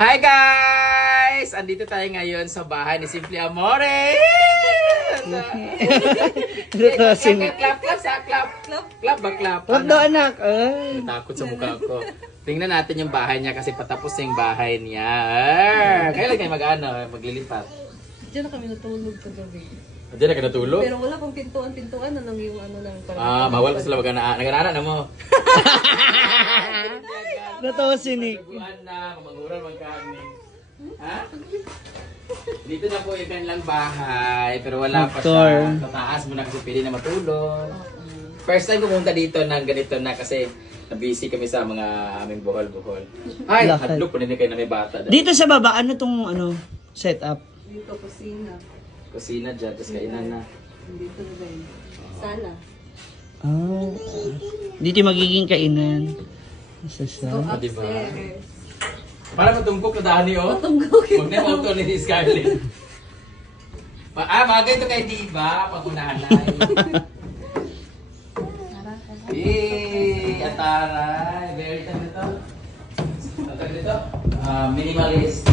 Hi guys! Andito tayo ngayon sa bahay ni Simple Amore! Clap! Huwag daw anak. Takot sa mukha ko. Tingnan natin yung bahay niya kasi patapos na yung bahay niya. Kailan kayo maglilipat? Diyan na kami natulog kagabi. Diyan na ka natulog? Pero wala pang pintuan na lang yung ano ng Bawal pa sila mag-anaan. Nag-anaan na mo. Natawa si Nick. Buwan na, mamangural magkaanin. Ha? Dito na po yung kanilang bahay, pero wala pa siya. Tataas mo na kasi pwede na matulog. First time pumunta dito ng ganito na kasi na-busy kami sa mga aming buhol-buhol. Ay, hadlok po nila kayo na may bata. Dito sa baba, ano tong setup? Dito kusina. Kusina dyan, tapos kainan na. Dito na din. Sala. Dito magiging kainan. So diba? upstairs. Para matumpok na dani, oh. Matumpok. Huwag na auto ni Scarlett. Bagay ito kay Diva, pag-unanay. Ataray. Very time ito. Atag dito. Minimalist.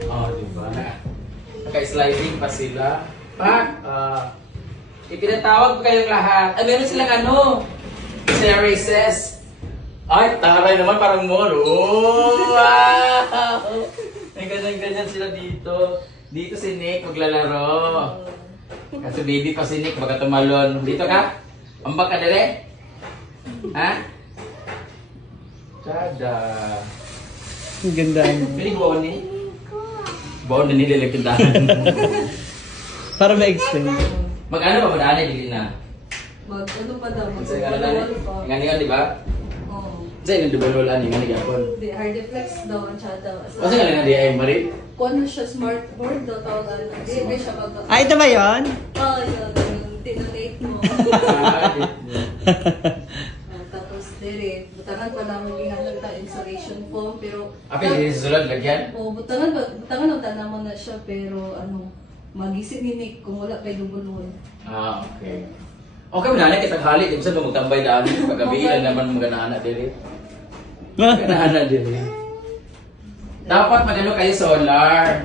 Diba? Naka-sliding pa sila. Ipinatawag ko kayong lahat. Meron silang terraces. Ay, taray naman parang mall. Oh, wow! May ganyan-ganyan sila dito. Dito si Nick maglalaro. Kasi baby pa si Nick, baka tumalon. Dito ka? Ambak ka dere? Ha? Tada. Ang ganda mo. Pili buwan ni? Buwan na nililakidahan. Para ma-explain. Mag-ano ba madaan din na? Ano pa daw? Kasi nga na nga di ba? Oo. Kasi yung dubalolan yung nga gapon. Di Hardiflex daw ang tsada. Kasi nga nga di ay mari. Kung ano siya smartboard daw tawagan. Di siya pag... Ito ba yun? Oo, yun. Yung tinonate mo. Tapos dire, butangan pa namin ihanag na insulation foam pero... Api, susunod lagyan? Oo, butangan ang tanaman na siya pero magising ni Nick kung wala kay dubulon. Okay. Okay, mananay kitang hali. Di ba sa magtambay daan? Paggabi lang naman maganaana diri. Maganaana diri. Dapat magano kayo solar.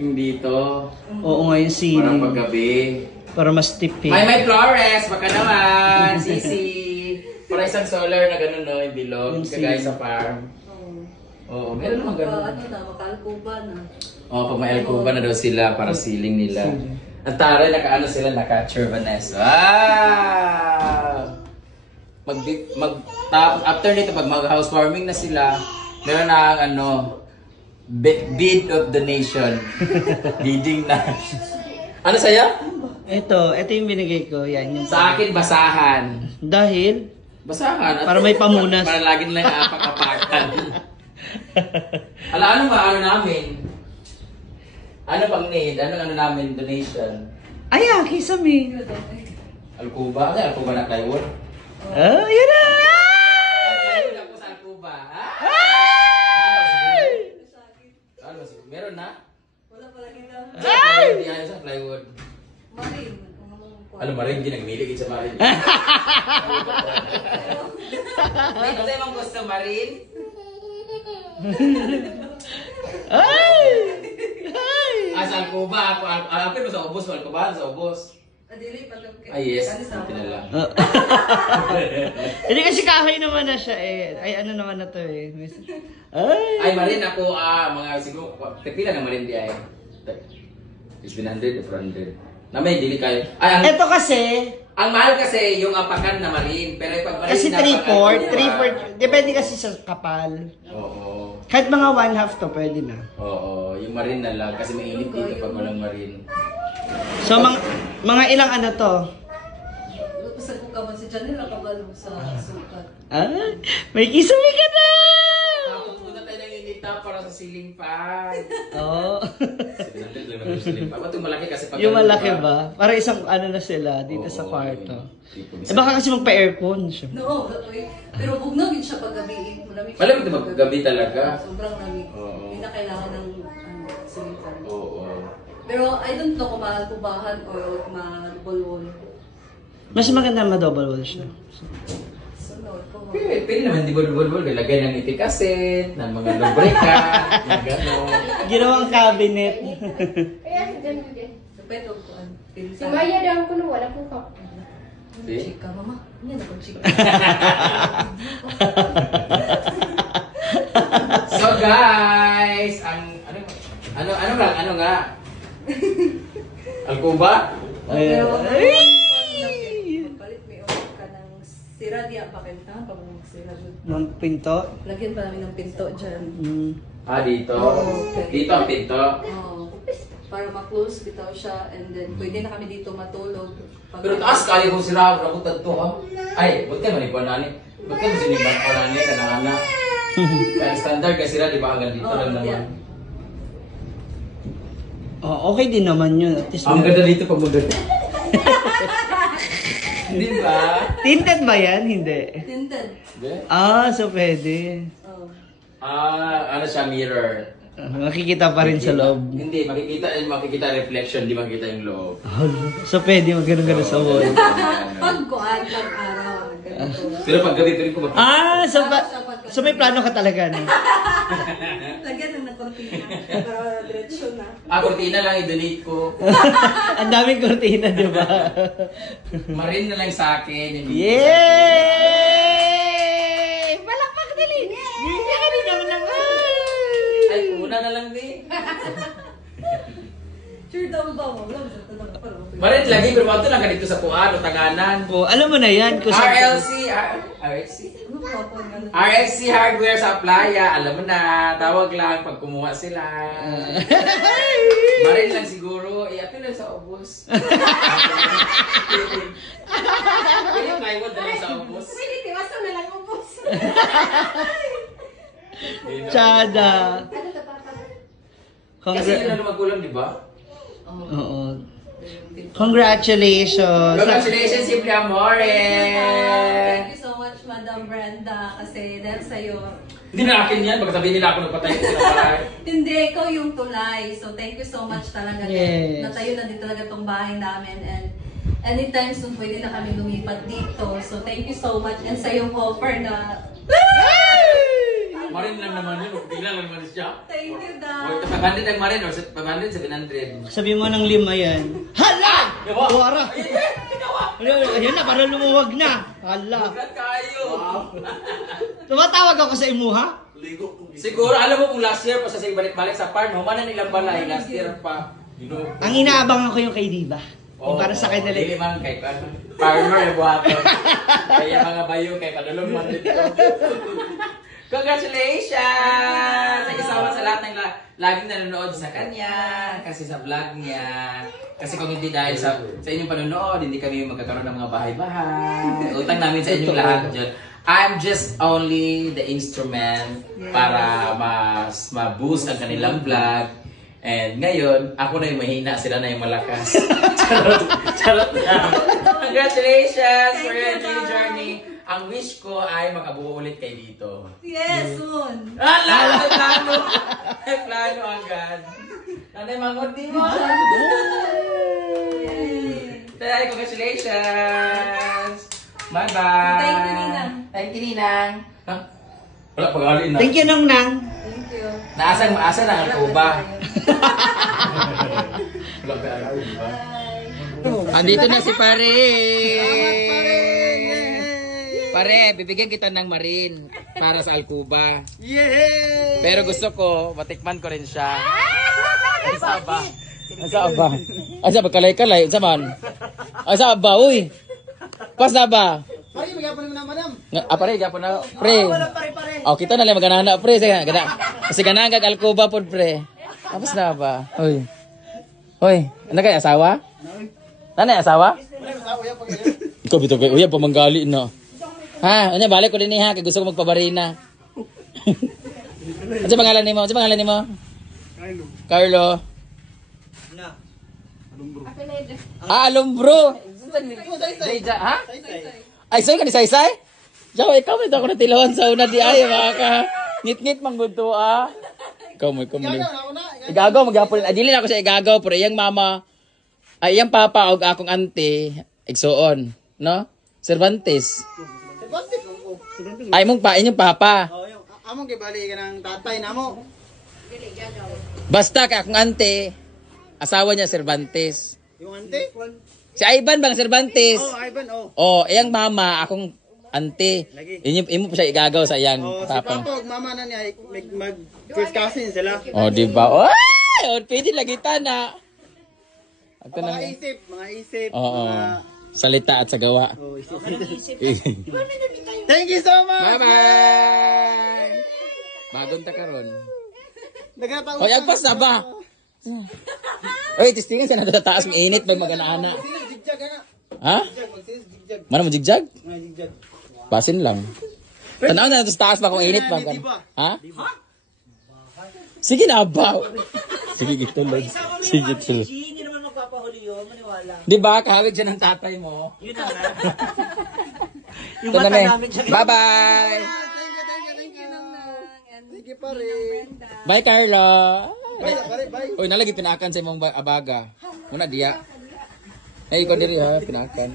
Hindi dito. Oo nga yung Parang ceiling. paggabi. Para mas tipid. May Flores, baka naman. Sisi. Para isang solar na gano'n, no? Yung bilog. Kagaya sa farm. Oo, meron naman gano'n. Makalkuba na. Pag may alcuba na daw sila para ceiling nila. Ang taray, sila, naka-Churvanes. Wow! After nito, pag mag-housewarming na sila, meron na ang bid of the nation. Bidding na. Ano sa'yo? Ito yung binigay ko. Yan. Yung Sa akin, basahan. dahil? Basahan. Para may pamunas. Para lagi nilang apak-apakan. Ano ba? Ano namin? Ano pang need? Ano namin? Donation? Ay, kisame. Alcuba? Ano Alcuba na plywood? Yun na! Plywood ako sa Alcuba. Meron na? Wala pala kita. Hindi ayaw sa plywood. Marin. Alam, Marin, hindi nagmiligid sa Marin. May kasi mong gusto, Marin? Sa Alcuba, ako mo sa ubos, Alcuba, sa ubos. Adili pa lang. Yes, hindi na lang. Hindi kasi kahoy naman na siya eh. Ay, ano naman na to eh. Ay, Marin ako, mga siguro, pila na Marin di ay. Is 100 or 400. Na may dili kayo. Ito kasi, Ang mahal kasi yung apakan na Marin, pero pag Marin kasi na 3/4, depende kasi sa kapal. Oo. Kahit mga 1/2 to, pwede na. Oo, yung Marin na lang kasi mainit dito pag walang Marin. So, mga ilang ano to? Sa kung kaman si Janelle nakabalo sa sukat. May kisame ka na! Tapos muna tayo ng inita para sa ceiling fan. Oo. Sinandit lang naman yung ceiling fan. Ba't yung malaki kasi pag Yung malaki ba? Para isang ano na sila dito sa kwarto. Baka kasi magpa-aircon siya. No, pero bugnagin siya paggabi. Malamig na maggabi talaga. Sobrang lamig. Oo. Hindi na kailangan ng silitan. Oo. Pero I don't know kung makubahan or ma-wall. Mas maganda ma-double wall siya. So, no. Pwede naman di bol-bol-bol. Lagay ng itikasin, ng mga lubricant, ng gano'n. Ginawang cabinet. Kaya dyan. Pwede ko ano. Si Maya daw ko wala po ka. Chika, mama. Yan ako chika. So guys, ano nga? Alcuba? Pero Ay! palit may order ka ng sira diya bakit na pag sira dun. Ng pinto. Lagyan pa namin ng pinto dyan. Dito. Okay. Dito ang pinto. Oo. Para ma-close bitaw siya and then pwede na kami dito matulog. Pero taas kali mo sira, rabutad to ha. Ay, buti man ikaw nani. Buti mo siniban ko nani, kanana. Kaya standard kasi sira, di ba hanggang dito lang naman. Oh, okay din naman yun. At least Ang ganda dito pag maganda. Di ba? tinted ba yan? Hindi. Tinted. Hindi. So pwede. Oh. Ano siya, mirror. Makikita pa rin sa loob. Hindi, makikita reflection, di makikita yung loob. So pwede magano'n sa wall. Pagkuhan lang araw. Ganito. Pero pag gabi pa rin ko So may plano ka talaga, no? Lagyan ng kortina para diretsyo na. Kortina lang i-donate ko. Ang daming kortina, di ba? Marin na lang sa akin. Yay! Palakpak dali! Hindi ka rin naman lang. Ay, una na lang din. Sure daw ba mo? Marin lagi, pero bato lang ka dito sa Puan o Tanganan. Alam mo na yan. RLC Ano pa po nga? RFC Hardware sa Playa, alam mo na, tawag lang pag kumuha sila. Marin lang siguro, i-apil lang sa ubos. Pwede plywood na lang sa ubos. Pwede, tiwasan na lang upos. Tsada. Ano ito pa? Kasi yun na lumagkulang, di ba? Oo. Congratulations. Congratulations, Simple Amore! Thank you so much, Madam Brenda, kasi dahil sa'yo, Hindi na akin yan, baka sabihin nila ako nagpatay ko sa bahay. hindi, ikaw yung tulay. So, thank you so much talaga. Yes. Natayo na din talaga tong bahay namin. And anytime soon, pwede na kami lumipat dito. So, thank you so much. And sa yung offer na, Marin lang naman yun, bigla lang naman siya. thank you, O, Dad. 500 ang Marin, or 500, 700. Sabi mo ng 5 yan. Hala! Diba? Wara! Ayun na, para lumuwag na. Hala. Bugat kayo! Tumatawag ako sa imuha? Siguro, alam mo kung last year pa sa balik-balik sa farm, humanan nilang balay, last year pa. Ang inaabangan ko yung kay Diva. Yung para sa akin Dili nila. man kay farmer yung buhaton. Kaya mga bayo kay padulong man dito. Congratulations! Sa isawa sa lahat ng laging nanonood sa kanya, kasi sa vlog niya. Kasi kung hindi dahil sa inyong panonood, hindi kami magkakaroon ng mga bahay-bahay. Utang namin sa inyong lahat dyan. I'm just only the instrument para mas ma-boost ang kanilang vlog. And ngayon, ako na yung mahina, sila na yung malakas. Charot na. Congratulations for your new journey. Ang wish ko ay makabuo ulit kayo dito. Yes, soon. Ala! May plano! May plano agad. Nanay Mangod, di mo? Tay, congratulations! Bye-bye! Thank you, Ninang. Thank you, Ninang. Wala, pag-alin na. Thank you, Nong Nang. Thank you. Asa na ang kuba? Wala, pag-alin, di ba? Andito na si Pare! Pare, bibigyan kita ng marin para sa Alcuba. Yay! Pero gusto ko, matikman ko rin siya. Asa ba? Asa ba? Asa ba? Kalay-kalay. Asa man? Asa ba? Uy! Pas na ba? Pare, magapon mo na, madam. Pare, gapon na. Pre. Wala, pare. Oh, kita na lang maganahan na. Pre, kasi ganahan kag Alcuba po, pre. Tapos na ba? Uy. Uy, ano kayo? Asawa? Nanay, asawa? Ikaw, bito kayo. Uy, pamanggali na. Ha, ano balik ko din ha, kay gusto ko magpabarina. Ano pangalan nimo? Ano pangalan nimo? Carlo. Alumbro. Ha? Ay, say ka ni Saysay? Jawa, ikaw may ako natilawon sa una di ay maka. Ngit-ngit mang gunto ah. Ikaw mo. Igagaw magyapon. Adili na ako sa igagaw pero iyang mama ay iyang papa og akong auntie igsuon, no? Cervantes. Ay mong pa, inyong papa. Oh, yung among gibali ka ng tatay namo. Basta ka akong ante, asawa niya Cervantes. Yung ante? Si Ivan bang Cervantes? Oh, Ivan, oh. Oh, iyang mama, akong ante. Lagi. Imo pa siya igagaw sa iyang Oh, si papa. Papa ug mama na niya mag first cousin sila. Oh, di ba? Oy, oh, pwede lagi na. Ito na. Mga isip, Oo. mga Salita at sa gawa. oh, isip. Thank you so much. Bye-bye. Bagong ta karon. Nagataon. Hoy, agpas na ba? Oy, testingan siya na taas ng init ba magana-ana. Jigjag ana. Ha? Jigjag. Mana mo jigjag? Mga jigjag. Pasin lang. Tanaw na sa taas ba kung init ba? Ha? Sige na ba? Sige gituloy. Sige tuloy. Hindi naman magpapahuli yun, maniwala. Di ba kahawig siya ng tatay mo? Yun na nga. Ito na na. Bye-bye. Thank you. Thank you pare. Bye Carla. Bye pare, bye. Uy, nalagi pinakan sa imong abaga. Muna diya. Ay, ikaw diri ha, pinakan.